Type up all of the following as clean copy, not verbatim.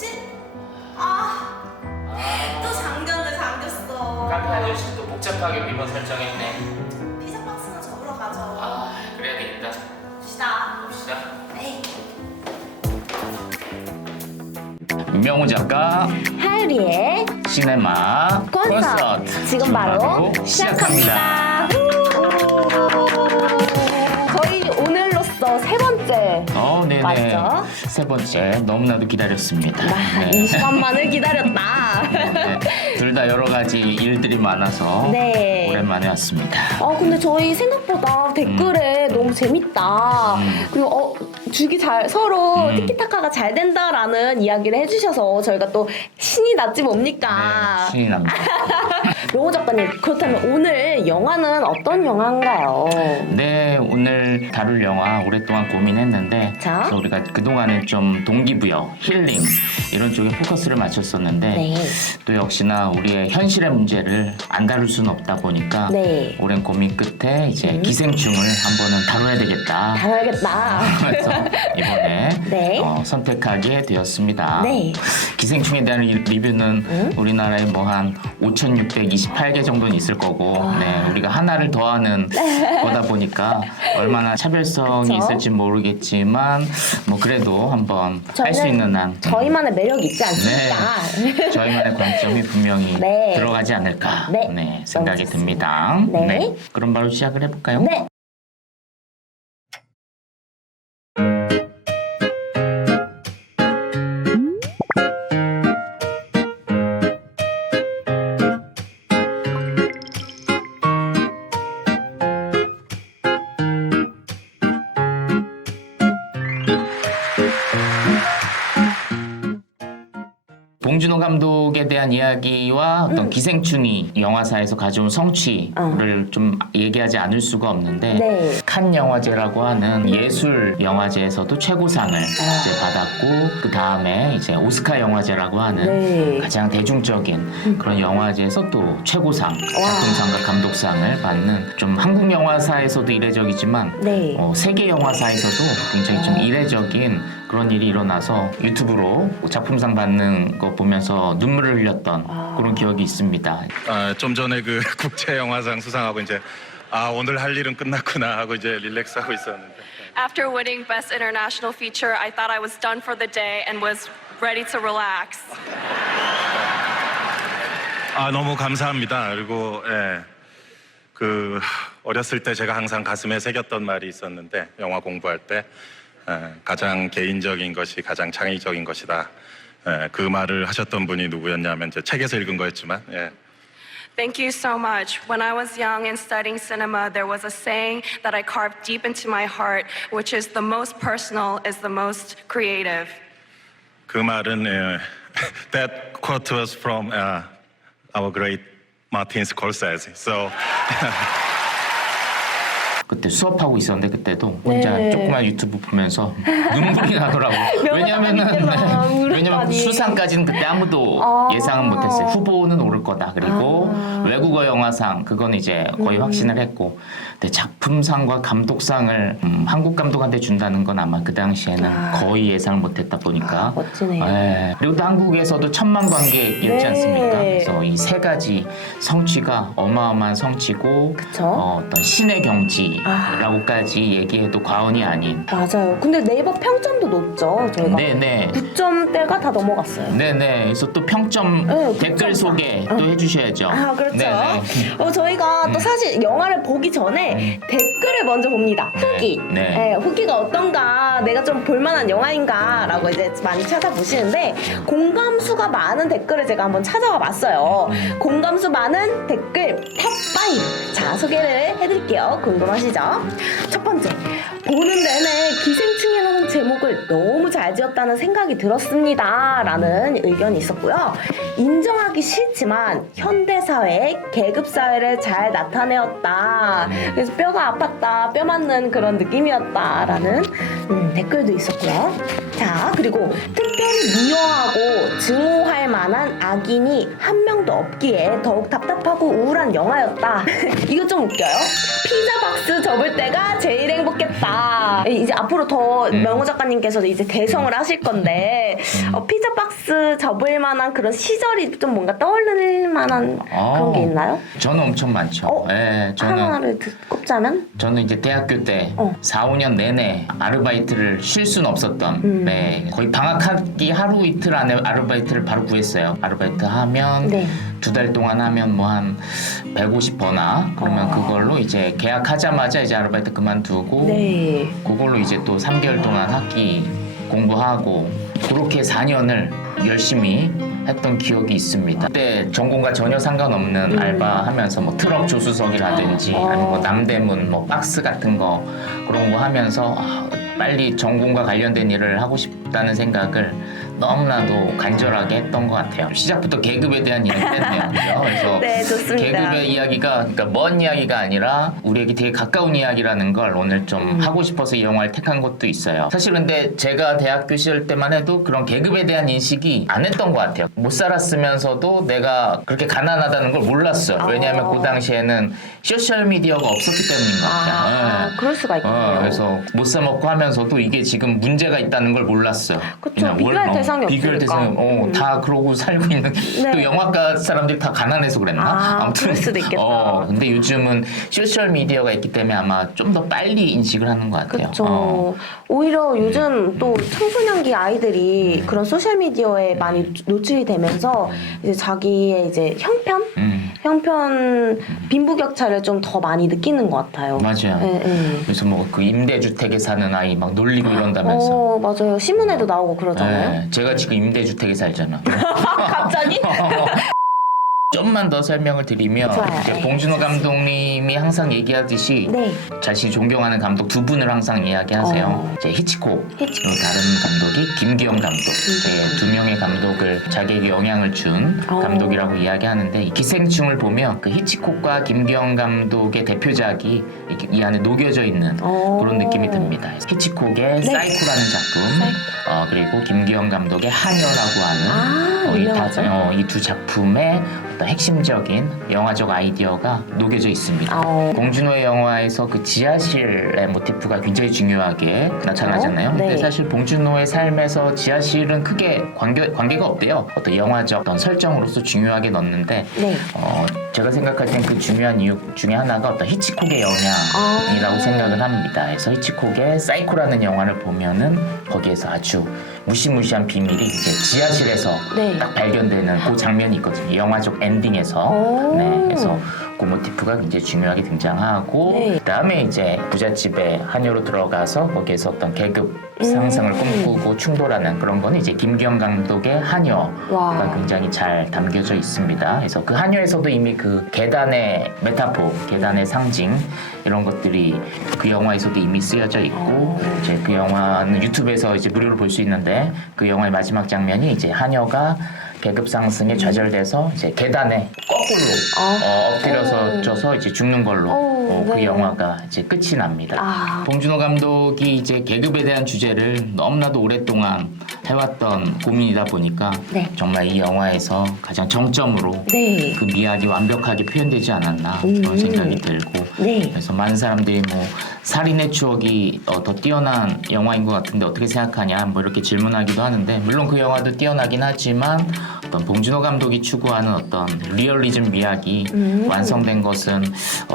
뭐지? 아, 또 잠겼어. 카페 아저씨 또 복잡하게 비번 설정했네. 피자 박스나 접으러 가죠. 아, 그래야 되겠다. 봅시다. 봅시다. 네. 윤명호 작가 하유리의 시네마 콘서트 지금 바로 시작합니다. 저희 오늘로써 세 번째 네네. 맞죠? 세 번째 너무나도 기다렸습니다. 이 시간만을 기다렸다. 둘 다 여러 가지 일들이 많아서 네. 오랜만에 왔습니다. 근데 저희 생각보다 댓글에 너무 재밌다. 그리고 주기 잘 서로 티키타카가 잘 된다라는 이야기를 해주셔서 저희가 또 신이 났지 뭡니까? 네, 신이 납니다. 명호 작가님, 그렇다면 오늘 영화는 어떤 영화인가요? 네, 오늘 다룰 영화 오랫동안 고민했는데 자. 그래서 우리가 그동안은 좀 동기부여, 힐링 이런 쪽에 포커스를 맞췄었는데 네. 또 역시나 우리의 현실의 문제를 안 다룰 수는 없다 보니까 네. 오랜 고민 끝에 이제 기생충을 한번은 다뤄야 되겠다. 다뤄야겠다. 그래서 이번에 네. 선택하게 되었습니다. 네. 기생충에 대한 리뷰는 우리나라에 뭐 한 5,628개 정도는 있을 거고, 네, 우리가 하나를 더하는 거다 보니까 얼마나 차별성이 그쵸? 있을지 모르겠지만, 뭐 그래도 한번 할 수 있는 한 저희만의 매력이 있지 않습니까? 네, 저희만의 관점이 분명히 네. 들어가지 않을까 네. 생각이 너무 듭니다. 네. 그럼 바로 시작을 해볼까요? 네. 봉준호 감독에 대한 이야기와 어떤 기생충이 영화사에서 가져온 성취를 좀 얘기하지 않을 수가 없는데 네. 칸 영화제라고 하는 예술 영화제에서도 최고상을 이제 받았고 그 다음에 이제 오스카 영화제라고 하는 네. 가장 대중적인 그런 영화제에서 또 최고상, 작품상과 감독상을 받는 좀 한국 영화사에서도 이례적이지만 네. 세계 영화사에서도 굉장히 좀 이례적인 그런 일이 일어나서 유튜브로 작품상 받는 거 보면서 눈물을 흘렸던 그런 기억이 있습니다. 좀 전에 그 국제영화상 수상하고 이제 오늘 할 일은 끝났구나 하고 이제 릴렉스하고 있었는데 After winning Best International Feature, I thought I was done for the day and was ready to relax. 너무 감사합니다. 그리고 그 어렸을 때 제가 항상 가슴에 새겼던 말이 있었는데 영화 공부할 때 가장 개인적인 것이 가장 창의적인 것이다. 그 말을 하셨던 분이 누구였냐면 이제 책에서 읽은 거였지만 Thank you so much. When I was young and studying cinema, there was a saying that I carved deep into my heart, which is the most personal is the most creative. 그 말은 that quote was from our great Martin Scorsese. So 그때 수업하고 있었는데 그때도 혼자 네. 조그만 유튜브 보면서 눈물이 나더라고. 왜냐면 울었다니. 수상까지는 그때 아무도 예상은 못했어요. 후보는 오를 거다. 그리고 외국어 영화상 그건 이제 거의 확신을 했고, 근데 작품상과 감독상을 한국 감독한테 준다는 건 아마 그 당시에는 거의 예상을 못했다 보니까. 멋지네요. 그리고 또 한국에서도 천만 관객이었지 네. 않습니까? 그래서 이 세 가지 성취가 어마어마한 성취고 그쵸? 어떤 신의 경지라고까지 얘기해도 과언이 아닌. 맞아요. 근데 네이버 평점도 높죠, 저희가. 네네. 9점대가 다 넘어갔어요. 네네. 그래서 또 평점 네, 댓글 9.4. 소개 또 해주셔야죠. 그렇죠. 네네. 저희가 또 사실 영화를 보기 전에 댓글을 먼저 봅니다. 후기. 네. 후기가 어떤가, 내가 좀 볼만한 영화인가라고 이제 많이 찾아보시는데, 공감수가 많은 댓글을 제가 한번 찾아와 봤어요. 공감수 많은 댓글 탑5. 자, 소개를 해드릴게요. 궁금하시죠? 첫 번째. 보는 내내 기생충이라는 제목을 너무 잘 지었다는 생각이 들었습니다. 라는 의견이 있었고요. 인정하기 싫지만 현대사회의 계급사회를 잘 나타내었다. 그래서 뼈가 아팠다, 뼈 맞는 그런 느낌이었다. 라는 댓글도 있었고요. 자, 그리고 특별 미워하고 증오할 만한 악인이 한 명도 없기에 더욱 답답하고 우울한 영화였다. 이거 좀 웃겨요? 피자 박스 접을 때가 제일 행복했다. 이제 앞으로 더 명호 작가님께서 이제 대성을 하실 건데 피자 박스 접을 만한 그런 시절이 좀 뭔가 떠오를 만한 그런 게 있나요? 저는 엄청 많죠. 네, 하나를 꼽자면? 저는 이제 대학교 때 4, 5년 내내 아르바이트를 쉴 수는 없었던 네, 거의 방학하기 하루 이틀 안에 아르바이트를 바로 구했어요. 아르바이트 하면 네. 2달 동안 하면 뭐 한 150 버나 그러면 그걸로 이제 계약하자마자 이제 아르바이트 그만두고 네. 그걸로 이제 또 3개월 동안 학기 공부하고 그렇게 4년을 열심히 했던 기억이 있습니다. 그때 전공과 전혀 상관없는 알바하면서 뭐 트럭 조수석이라든지 아니면 뭐 남대문 뭐 박스 같은 거 그런 거 하면서 빨리 전공과 관련된 일을 하고 싶다는 생각을 너무나도 간절하게 했던 것 같아요. 시작부터 계급에 대한 이야기를 했네요. 그죠? 그래서 네, 좋습니다. 계급의 이야기가 그러니까 먼 이야기가 아니라 우리에게 되게 가까운 이야기라는 걸 오늘 좀 하고 싶어서 이 영화를 택한 것도 있어요. 사실 근데 제가 대학교 시절 때만 해도 그런 계급에 대한 인식이 안 했던 것 같아요. 못 살았으면서도 내가 그렇게 가난하다는 걸 몰랐어요. 왜냐하면 그 당시에는 소셜미디어가 없었기 때문인 것 같아요. 그럴 수가 있군요. 그래서 못 사 먹고 하면서도 이게 지금 문제가 있다는 걸 몰랐어요. 그쵸. 그냥 비교할 대상이 비교할 없으니까. 대상이 다 그러고 살고 있는 네. 또 영화과 사람들이 다 가난해서 그랬나? 아무튼 그럴 수도 있겠다. 근데 요즘은 소셜 미디어가 있기 때문에 아마 좀 더 빨리 인식을 하는 것 같아요. 그렇죠. 오히려 요즘 또 청소년기 아이들이 그런 소셜 미디어에 많이 노출이 되면서 이제 자기의 이제 형편 빈부격차를 좀 더 많이 느끼는 것 같아요. 맞아요. 네. 그래서 뭐 그 임대주택에 사는 아이 막 놀리고 이런다면서. 맞아요. 신문에도 나오고 그러잖아요. 네, 제가 지금 임대주택에 살잖아. 갑자기? 좀만 더 설명을 드리면 좋아요. 이제 네. 봉준호 감독님이 항상 얘기하듯이 네. 자신이 존경하는 감독 두 분을 항상 이야기하세요. 이제 히치콕, 그리고 다른 감독이 김기영 감독. 이제 두 명의 감독을 자기에게 영향을 준 감독이라고 이야기하는데 이 기생충을 보면 그 히치콕과 김기영 감독의 대표작이 이렇게 이 안에 녹여져 있는 그런 느낌이 듭니다. 히치콕의 사이코라는 작품, 그리고 김기영 감독의 하녀라고 하는 이 두 작품의 어떤 핵심적인 영화적 아이디어가 녹여져 있습니다. 봉준호의 영화에서 그 지하실의 모티프가 굉장히 중요하게 나타나잖아요. 근데 사실 봉준호의 삶에서 지하실은 크게 관계가 없대요. 어떤 영화적 어떤 설정으로서 중요하게 넣는데 제가 생각할 땐 그 중요한 이유 중에 하나가 어떤 히치콕의 영향이라고 생각을 합니다. 그래서 히치콕의 사이코라는 영화를 보면은 거기에서 아주 무시무시한 비밀이 이제 지하실에서 딱 발견되는 그 장면이 있거든요. 영화적 엔딩에서. 그래서 그 모티프가 굉장히 중요하게 등장하고 그다음에 이제 부잣집에 하녀로 들어가서 거기에서 어떤 계급 상승을 꿈꾸고 충돌하는 그런 거는 이제 김기영 감독의 하녀가 굉장히 잘 담겨져 있습니다. 그래서 그 하녀에서도 이미 그 계단의 메타포, 계단의 상징 이런 것들이 그 영화에서도 이미 쓰여져 있고 이제 그 영화는 유튜브에서 이제 무료로 볼 수 있는데 그 영화의 마지막 장면이 이제 하녀가 계급 상승에 좌절돼서 이제 계단에 거꾸로 엎드려서 쪄서 이제 죽는 걸로 그 영화가 이제 끝이 납니다. 봉준호 감독이 이제 계급에 대한 주제를 너무나도 오랫동안 해왔던 고민이다 보니까 정말 이 영화에서 가장 정점으로 그 미학이 완벽하게 표현되지 않았나 그런 생각이 들고 그래서 많은 사람들이 뭐 살인의 추억이 더 뛰어난 영화인 것 같은데 어떻게 생각하냐 뭐 이렇게 질문하기도 하는데 물론 그 영화도 뛰어나긴 하지만 어떤 봉준호 감독이 추구하는 어떤 리얼리즘 미학이 완성된 것은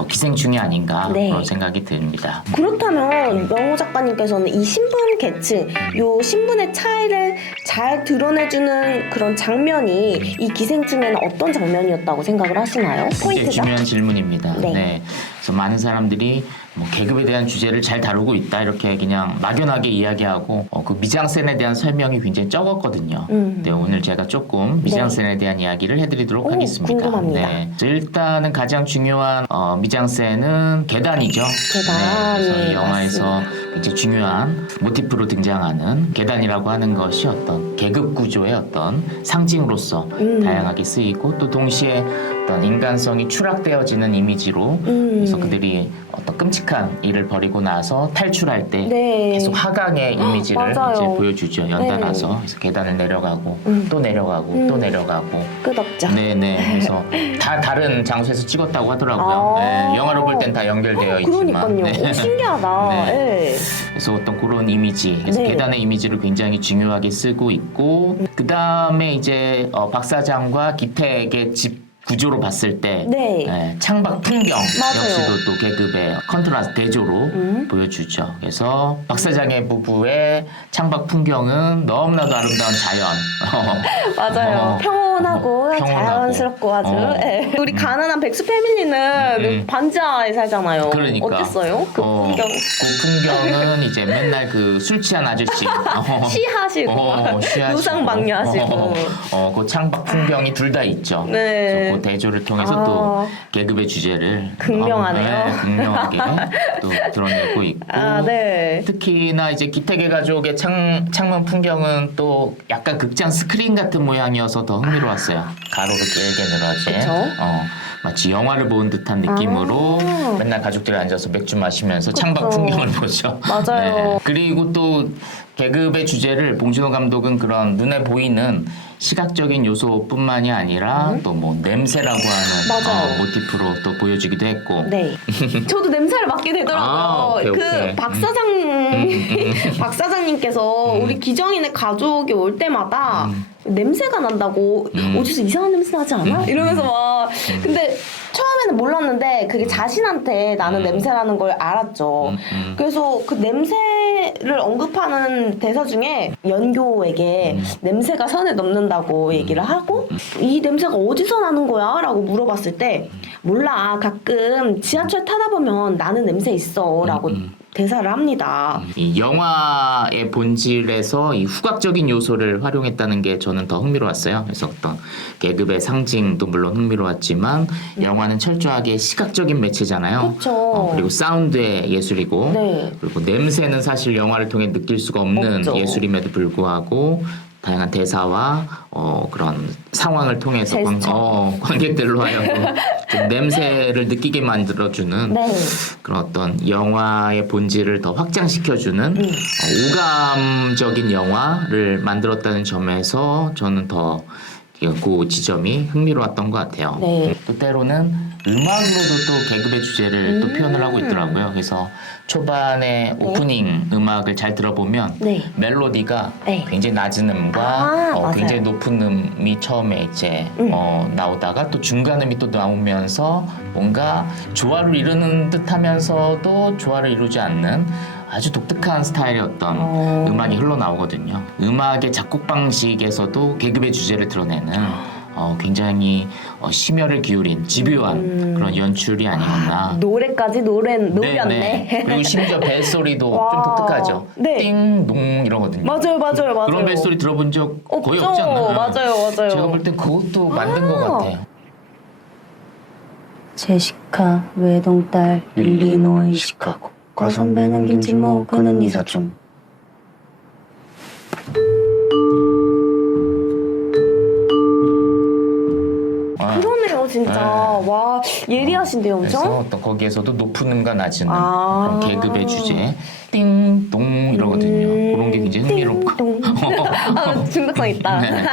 기생충이 아닌가 그런 생각이 듭니다. 그렇다면 명호 작가님께서는 이 신분 계층, 요 신분의 차이를 잘 드러내주는 그런 장면이 이 기생충에는 어떤 장면이었다고 생각을 하시나요? 굉장히 포인트가? 중요한 질문입니다. 그래서 많은 사람들이 뭐 계급에 대한 주제를 잘 다루고 있다 이렇게 그냥 막연하게 이야기하고 그 미장센에 대한 설명이 굉장히 적었거든요. 근데 오늘 제가 조금 미장센에 대한 이야기를 해드리도록 하겠습니다. 궁금합니다. 그래서 일단은 가장 중요한 미장센은 계단이죠. 그래서 이 영화에서 굉장히 중요한 모티프로 등장하는 계단이라고 하는 것이 어떤 계급 구조의 어떤 상징으로서 다양하게 쓰이고 또 동시에 어떤 인간성이 추락되어지는 이미지로 그래서 그들이 어떤 끔찍한 일을 벌이고 나서 탈출할 때 네. 계속 하강의 이미지를 맞아요. 이제 보여주죠. 연달아서 네. 그래서 계단을 내려가고 또 내려가고 또 내려가고 끝없죠. 네네. 그래서 다 다른 장소에서 찍었다고 하더라고요. 아. 네, 영화로 볼 땐 다 연결되어 있지만. 그러니까요. 네. 오, 신기하다. 네. 네. 그래서 어떤 그런 이미지, 그래서 네. 계단의 이미지를 굉장히 중요하게 쓰고 있고, 그 다음에 이제 박 사장과 기택의 집 구조로 봤을 때 네. 창밖 풍경 맞아요. 역시도 또 계급의 컨트라스트 대조로 보여주죠. 그래서 박 사장의 부부의 창밖 풍경은 너무나도 아름다운 자연. 맞아요. 평온하고 평온하고. 자연스럽고 아주. 네. 우리 가난한 백수 패밀리는 반지하에 살잖아요. 그러니까. 어땠어요? 그 풍경. 그 풍경은 이제 맨날 그 술 취한 아저씨 시하시고 쉬하시고. 노상방뇨하시고. 그 창밖 풍경이 둘 다 있죠. 네. 그래서 그 대조를 통해서 또 계급의 주제를 극명하네요. 극명하게 또 드러내고 있고. 아, 네. 특히나 이제 기택의 가족의 창문 풍경은 또 약간 극장 스크린 같은 모양이어서 더 흥미로웠어요. 가로로 길게 늘어진. 그쵸? 마치 영화를 본 듯한 느낌으로 아. 맨날 가족들이 앉아서 맥주 마시면서 창밖 그쵸. 풍경을 보죠. 맞아요. 그리고 또 계급의 주제를 봉준호 감독은 그런 눈에 보이는 시각적인 요소뿐만이 아니라 또 뭐 냄새라고 하는 맞아요. 모티프로 또 보여주기도 했고. 네. 저도 냄새를 맡게 되더라고요. 아, 오케이, 그 오케이. 박 사장님께서 우리 기정인의 가족이 올 때마다 냄새가 난다고 어디서 이상한 냄새 나지 않아? 이러면서 막 근데 처음에는 몰랐는데 그게 자신한테 나는 냄새라는 걸 알았죠. 그래서 그 냄새를 언급하는 대사 중에 연교에게 냄새가 선을 넘는다고 얘기를 하고 이 냄새가 어디서 나는 거야? 라고 물어봤을 때 몰라 가끔 지하철 타다 보면 나는 냄새 있어 라고 대사를 합니다. 이 영화의 본질에서 이 후각적인 요소를 활용했다는 게 저는 더 흥미로웠어요. 그래서 어떤 계급의 상징도 물론 흥미로웠지만 영화는 철저하게 시각적인 매체잖아요. 그쵸. 그리고 사운드의 예술이고 네. 그리고 냄새는 사실 영화를 통해 느낄 수가 없는 없죠. 예술임에도 불구하고 다양한 대사와 그런 상황을 통해서 제스처. 관객들로 하여금 좀 냄새를 느끼게 만들어주는 네. 그런 어떤 영화의 본질을 더 확장시켜주는 오감적인 영화를 만들었다는 점에서 저는 더 그 지점이 흥미로웠던 것 같아요. 네. 또 때로는 음악으로도 또 계급의 주제를 또 표현을 하고 있더라고요. 그래서 초반에 오프닝 음악을 잘 들어보면 네. 멜로디가 네. 굉장히 낮은 음과 맞아요. 굉장히 높은 음이 처음에 이제 나오다가 또 중간 음이 또 나오면서 뭔가 조화를 이루는 듯하면서도 조화를 이루지 않는 아주 독특한 스타일의 어떤 음악이 흘러나오거든요. 음악의 작곡 방식에서도 계급의 주제를 드러내는 굉장히 심혈을 기울인 집요한 그런 연출이 아니었나. 노래까지 노렸네. 그리고 심지어 벨소리도 와. 좀 독특하죠. 네. 띵동 이러거든요. 맞아요. 그런 벨소리 들어본 적 거의 없죠. 없지 않나요? 맞아요. 제가 볼 땐 그것도 만든 것 같아요. 제시카 외동딸 일리노이 시카고 과선배는 김치모 그는 이사촌 그러네요, 진짜. 네. 와, 예리하신데요, 그래서 엄청? 어떤 거기에서도 높은 음과 낮은 음 아. 그런 계급의 주제 띵동 이러거든요. 그런 게 굉장히 흥미롭고 띵동. 중독성 있다. 네.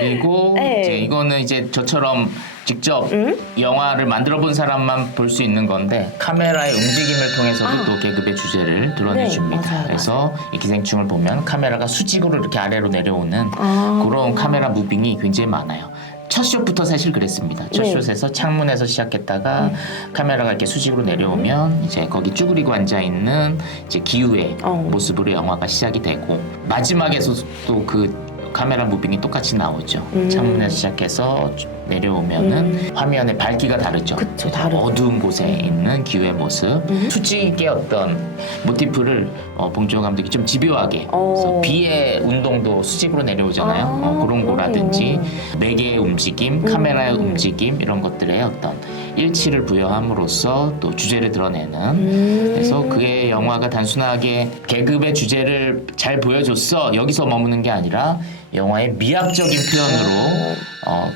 그리고 네. 이제 이거는 이제 저처럼 직접 영화를 만들어 본 사람만 볼 수 있는 건데 카메라의 움직임을 통해서도 또 계급의 주제를 드러내줍니다. 네, 맞아요, 그래서 이 기생충을 보면 카메라가 수직으로 이렇게 아래로 내려오는 그런 카메라 무빙이 굉장히 많아요. 첫 숏부터 사실 그랬습니다. 첫 네. 숏에서 창문에서 시작했다가 카메라가 이렇게 수직으로 내려오면 이제 거기 쭈그리고 앉아 있는 이제 기우의 모습으로 영화가 시작이 되고 마지막에서도 그 카메라 무빙이 똑같이 나오죠. 창문에서 시작해서 내려오면은 화면의 밝기가 다르죠. 그쵸, 다르죠. 어두운 곳에 있는 기우의 모습. 수직의 어떤 모티프를 봉준호 감독이 좀 집요하게 그래서 비의 운동도 수직으로 내려오잖아요. 그런 거라든지 매개의 움직임, 카메라의 움직임 이런 것들의 어떤 일치를 부여함으로써 또 주제를 드러내는 그래서 그의 영화가 단순하게 계급의 주제를 잘 보여줬어 여기서 머무는 게 아니라 영화의 미학적인 표현으로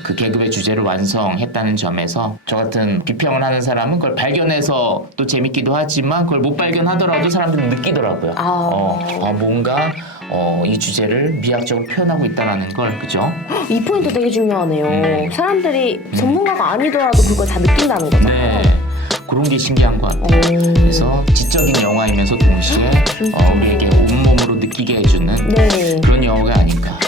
그 계급의 주제를 완성했다는 점에서 저 같은 비평을 하는 사람은 그걸 발견해서 또 재밌기도 하지만 그걸 못 발견하더라도 사람들은 느끼더라고요. 뭔가 이 주제를 미학적으로 표현하고 있다는 걸 그죠? 이 포인트 되게 중요하네요. 사람들이 전문가가 아니더라도 그걸 다 느낀다는 거잖아요. 네. 그런 게 신기한 것 같아요. 그래서 지적인 영화이면서 동시에 우리에게 온몸으로 느끼게 해주는 네. 그런 영화가 아닌가.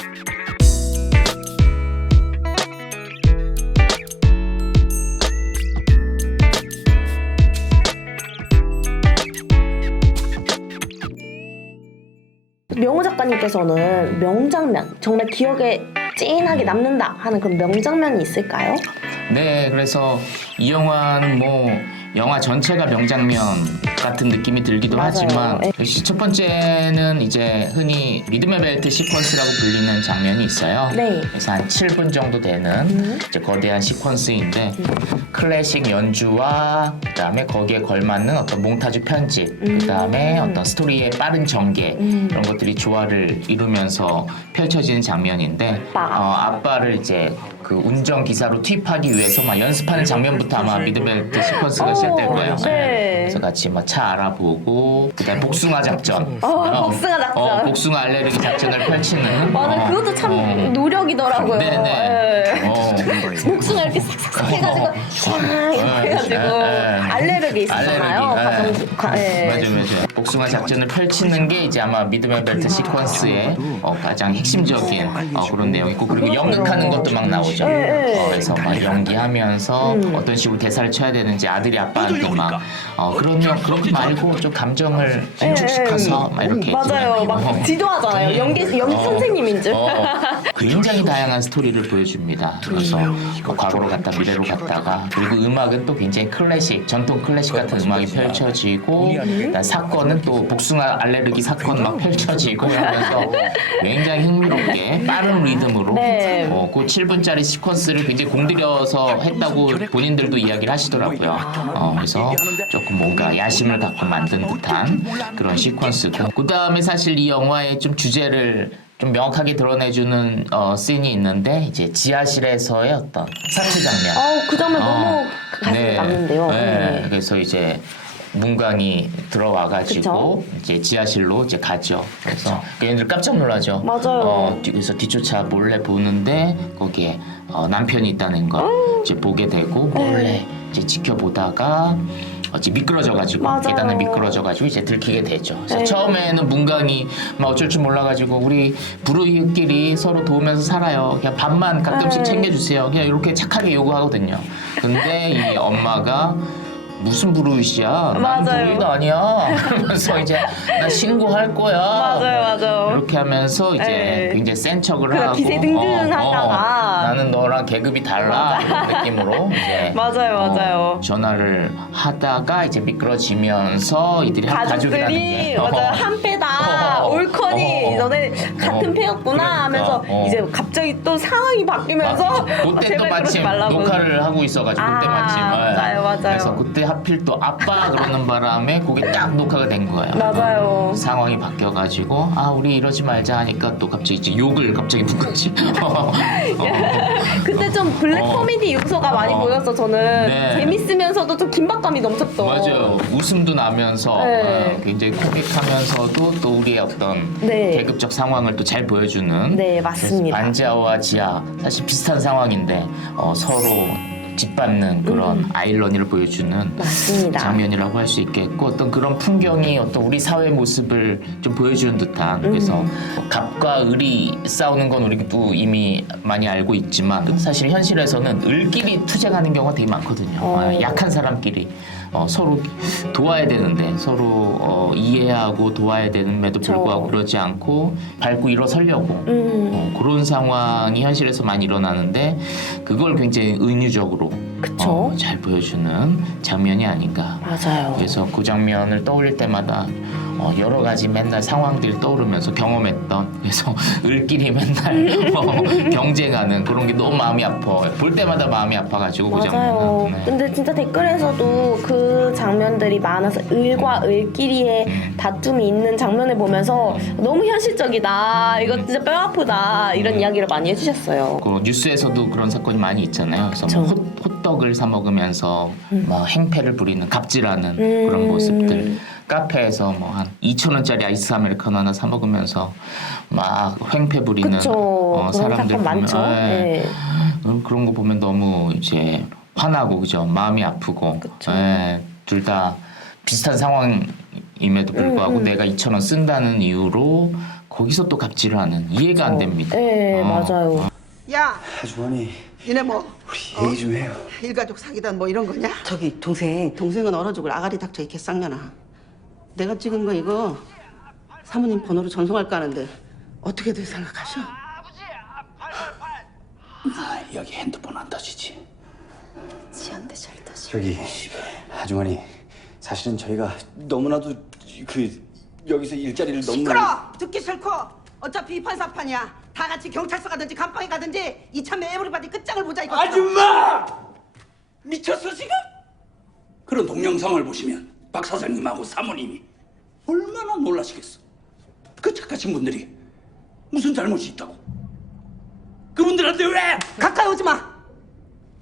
명호 작가님께서는 명장면, 정말 기억에 찐하게 남는다 하는 그런 명장면이 있을까요? 네, 그래서 이 영화는 뭐 영화 전체가 명장면 같은 느낌이 들기도 맞아요. 하지만 첫 번째는 이제 흔히 리듬의 벨트 시퀀스라고 불리는 장면이 있어요. 네. 그래서 한 7분 정도 되는 이제 거대한 시퀀스인데 클래식 연주와 그다음에 거기에 걸맞는 어떤 몽타주 편집, 그다음에 어떤 스토리의 빠른 전개 이런 것들이 조화를 이루면서 펼쳐지는 장면인데 아빠를 이제 그 운전 기사로 투입하기 위해서 막 연습하는 장면부터 아마 리듬벨트 시퀀스가 시작될 거예요. 네. 그래서 같이 막 차 알아보고 그다음에 복숭아 작전, 복숭아 작전. 복숭아 알레르기 작전을 펼치는. 맞아, 그것도 참 노력이더라고요. 네네. 복숭아 이렇게 싹싹 해가지고 쫙 이렇게 해가지고 알레르기 있었잖아요. 맞아요. 복숭아 작전을 펼치는 게 이제 아마 미드맨 벨트 시퀀스의 가장 핵심적인 그런 내용이고 그리고 연극하는 것도 막 나오죠. 그래서 막 연기하면서 어떤 식으로 대사를 쳐야 되는지 아들이 아빠한테 막 그러면 그러지 말고 좀 감정을 신축시켜서 막 이렇게 맞아요. 막 지도하잖아요. 연기 선생님인 줄. 굉장히 다양한 스토리를 보여줍니다. 그래서 과거로 갔다 미래로 갔다가 그리고 음악은 또 굉장히 클래식, 전통 클래식 같은 음악이 펼쳐지고 사건은 또 복숭아 알레르기 사건 막 펼쳐지고 하면서 굉장히 흥미롭게 빠른 리듬으로 그 7분짜리 시퀀스를 굉장히 공들여서 했다고 본인들도 이야기를 하시더라고요. 그래서 조금 뭔가 야심을 갖고 만든 듯한 그런 시퀀스고 그 다음에 사실 이 영화의 좀 주제를 좀 명확하게 드러내주는 씬이 있는데 이제 지하실에서의 어떤 사투 장면. 그 장면 너무 가슴에 남는데요. 네. 그래서 이제 문광이 들어와가지고 이제 지하실로 이제 가죠. 그래서 얘네들 깜짝 놀라죠. 맞아요. 그래서 뒤쫓아 몰래 보는데 거기에 남편이 있다는 걸 이제 보게 되고 몰래 이제 지켜보다가 이제 미끄러져가지고 계단에 미끄러져가지고 이제 들키게 되죠. 그래서 처음에는 문광이 막 어쩔 줄 몰라가지고 우리 부르이끼리 서로 도우면서 살아요. 그냥 밥만 가끔씩 챙겨주세요. 그냥 이렇게 착하게 요구하거든요. 근데 이 엄마가 무슨 부르이시야? 난 부르이도 아니야. 그러면서 이제 나 신고할 거야. 맞아요. 이렇게 하면서 이제 굉장히 센 척을 하고 기세등등하다가 나는 너랑 계급이 달라 이런 느낌으로 이제 맞아요. 전화를 하다가 이제 미끄러지면서 이들이 가족이라는 게 한 패다 옳거니 너네 같은 패였구나 하면서 이제 갑자기 또 상황이 바뀌면서 그때 또 마침 녹화를 하고 있어가지고 그때 마침 맞아요. 그래서 그때 하필 또 아빠 그러는 바람에 그게 딱 녹화가 된 거예요. 맞아요. 상황이 바뀌어가지고 우리 이러지 말자 하니까 또 갑자기 이제 욕을 갑자기 문 거지. 그때 좀 블랙 코미디 요소가 많이 보여서 저는 재밌으면서도 좀 긴박감이 넘쳤던. 맞아요. 웃음도 나면서 굉장히 코믹하면서도 또 우리의 어떤 계급적 상황을 또 잘 보여주는. 네, 맞습니다. 반지하와 지하 사실 비슷한 상황인데 서로 짓밟는 그런 아이러니를 보여주는 장면이라고 할 수 있겠고 어떤 그런 풍경이 어떤 우리 사회 모습을 좀 보여주는 듯한 그래서 갑과 을이 싸우는 건 우리도 이미 많이 알고 있지만 사실 현실에서는 을끼리 투쟁하는 경우가 되게 많거든요. 약한 사람끼리 서로 도와야 되는데 서로 이해하고 도와야 되는데도 불구하고 그러지 않고 밟고 일어서려고 그런 상황이 현실에서 많이 일어나는데 그걸 굉장히 은유적으로 잘 보여주는 장면이 아닌가. 맞아요. 그래서 그 장면을 떠올릴 때마다 여러 가지 맨날 상황들이 떠오르면서 경험했던 그래서 을끼리 맨날 경쟁하는 그런 게 너무 마음이 아파. 볼 때마다 마음이 아파가지고 그 맞아요. 장면은. 네. 근데 진짜 댓글에서도 그 장면들이 많아서 을과 을끼리의 다툼이 있는 장면을 보면서 너무 현실적이다. 이거 진짜 뼈 아프다. 이런 이야기를 많이 해주셨어요. 그 뉴스에서도 그런 사건이 많이 있잖아요. 그래서 뭐 호떡을 사 먹으면서 막 행패를 부리는 갑질하는 그런 모습들. 카페에서 뭐 한 2,000원짜리 아이스 아메리카노 하나 사 먹으면서 막 행패 부리는 그쵸. 그런 사람들 사건 많죠. 네. 그런 거 보면 너무 이제 화나고 그죠. 마음이 아프고. 둘 다 비슷한 상황임에도 불구하고 내가 2,000원 쓴다는 이유로 거기서 또 갑질을 하는 이해가 안 됩니다. 네, 맞아요. 야, 아주머니, 니네 뭐 우리 얘기 좀 해요. 일가족 사기단 뭐 이런 거냐? 저기 동생은 얼어 죽을 아가리 닥쳐 이 개쌍년아. 내가 찍은 거 이거 사모님 번호로 전송할까 하는데 어떻게들 생각하셔? 여기 핸드폰 안 터지지? 지한테 잘 터지. 저기 아주머니, 사실은 저희가 너무나도 여기서 일자리를 너무 시끄러! 듣기 싫고 어차피 이판사판이야. 다 같이 경찰서 가든지 감방에 가든지 이참에 에브리바디 끝장을 보자 이거. 아줌마! 미쳤어 지금? 그런 동영상을 보시면 박 사장님하고 사모님이 얼마나 놀라시겠어. 그 착하신 분들이 무슨 잘못이 있다고. 그분들한테 왜? 가까이 오지 마.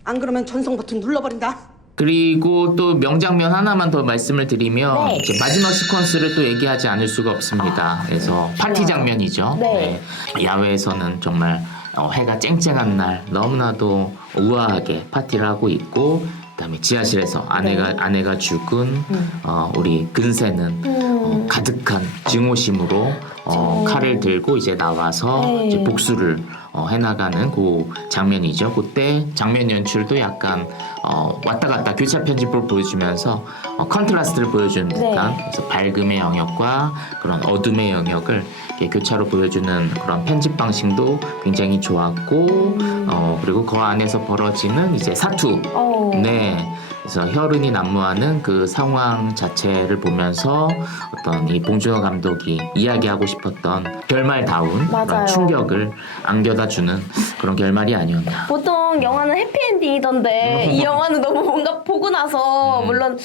안 그러면 전송 버튼 눌러버린다. 그리고 또 명장면 하나만 더 말씀을 드리면 네. 이제 마지막 시퀀스를 또 얘기하지 않을 수가 없습니다. 그래서 파티 장면이죠. 네. 야외에서는 정말 해가 쨍쨍한 날 너무나도 우아하게 파티를 하고 있고 그다음에 지하실에서 아내가 죽은 우리 근세는 가득한 증오심으로 칼을 들고 이제 나와서 이제 복수를 해나가는 그 장면이죠. 그때 장면 연출도 약간 왔다 갔다 교차 편집을 보여주면서 컨트라스트를 보여주는 듯한 그래서 밝음의 영역과 그런 어둠의 영역을 이렇게 교차로 보여주는 그런 편집 방식도 굉장히 좋았고 그리고 그 안에서 벌어지는 이제 사투 네. 그래서 혈흔이 난무하는 그 상황 자체를 보면서 어떤 이 봉준호 감독이 이야기하고 싶었던 결말다운 맞아요. 그런 충격을 안겨다주는 그런 결말이 아니었나. 보통 영화는 해피엔딩이던데 이 영화는 너무 뭔가 보고 나서 물론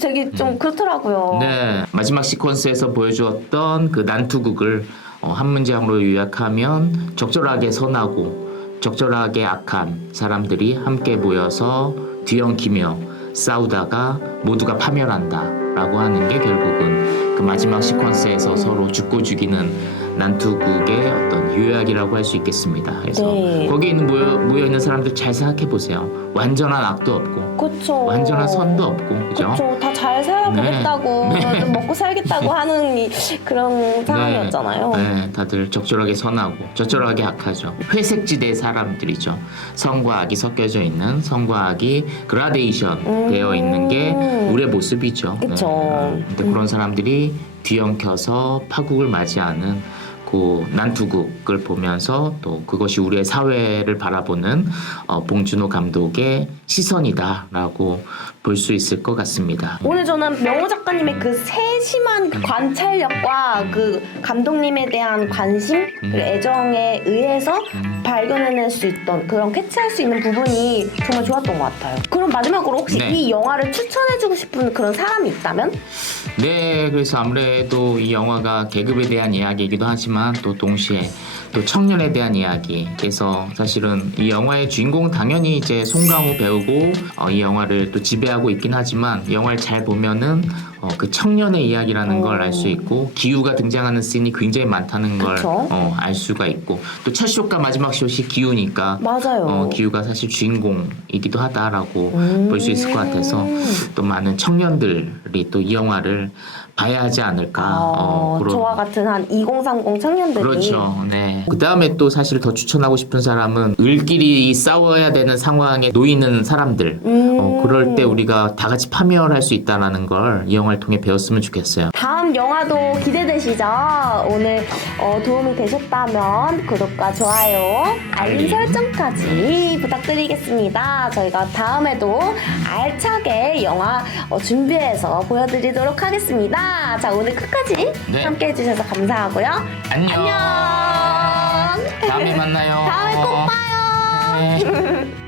되게 좀 그렇더라고요. 네, 마지막 시퀀스에서 보여주었던 그 난투극을 한 문장으로 요약하면 적절하게 선하고 적절하게 악한 사람들이 함께 모여서 뒤엉키며 싸우다가 모두가 파멸한다라고 하는 게 결국은 그 마지막 시퀀스에서 서로 죽고 죽이는 난투극의 어떤 요약이라고 할 수 있겠습니다. 그래서 네. 거기에 모여 있는 사람들 잘 생각해 보세요. 완전한 악도 없고 그쵸. 완전한 선도 없고 그죠? 그쵸. 다 잘 살아보겠다고 네. 좀 먹고 살겠다고 하는 그런 상황이었잖아요. 네, 다들 적절하게 선하고 적절하게 악하죠. 회색지대 사람들이죠. 선과 악이 섞여져 있는 선과 악이 그라데이션 되어 있는 게 우리의 모습이죠. 그쵸. 근데 그런 사람들이 뒤엉켜서 파국을 맞이하는 그 난투극을 보면서 또 그것이 우리의 사회를 바라보는 봉준호 감독의 시선이다라고 볼 수 있을 것 같습니다. 오늘 저는 명호 작가님의 그 세심한 그 관찰력과 그 감독님에 대한 관심, 그리고 애정에 의해서 발견해낼 수 있던 그런 캐치할 수 있는 부분이 정말 좋았던 것 같아요. 그럼 마지막으로 혹시 네. 이 영화를 추천해주고 싶은 그런 사람이 있다면? 네, 그래서 아무래도 이 영화가 계급에 대한 이야기이기도 하지만 또 동시에 또 청년에 대한 이야기. 그래서 사실은 이 영화의 주인공은 당연히 이제 송강호 배우고 이 영화를 또 지배하고 있긴 하지만 이 영화를 잘 보면은 그 청년의 이야기라는 걸 알 수 있고 기우가 등장하는 씬이 굉장히 많다는 걸 그쵸? 알 수가 있고 또 첫 숏과 마지막 숏이 기우니까 맞아요. 기우가 사실 주인공이기도 하다라고 볼 수 있을 것 같아서 또 많은 청년들이 또 이 영화를 봐야 하지 않을까. 그런 저와 같은 한 2030 청년들이 그렇죠. 네. 그 다음에 또 사실 더 추천하고 싶은 사람은 을끼리 싸워야 되는 상황에 놓이는 사람들. 그럴 때 우리가 다 같이 파멸할 수 있다는 걸 이 영화를 통해 배웠으면 좋겠어요. 다음 영화도 기대되시죠? 오늘 도움이 되셨다면 구독과 좋아요, 알림 설정까지 부탁드리겠습니다. 저희가 다음에도 알차게 영화 준비해서 보여드리도록 하겠습니다. 자, 오늘 끝까지 네. 함께 해주셔서 감사하고요. 안녕. 안녕. 다음에 만나요. 다음에 꼭 봐요. 네.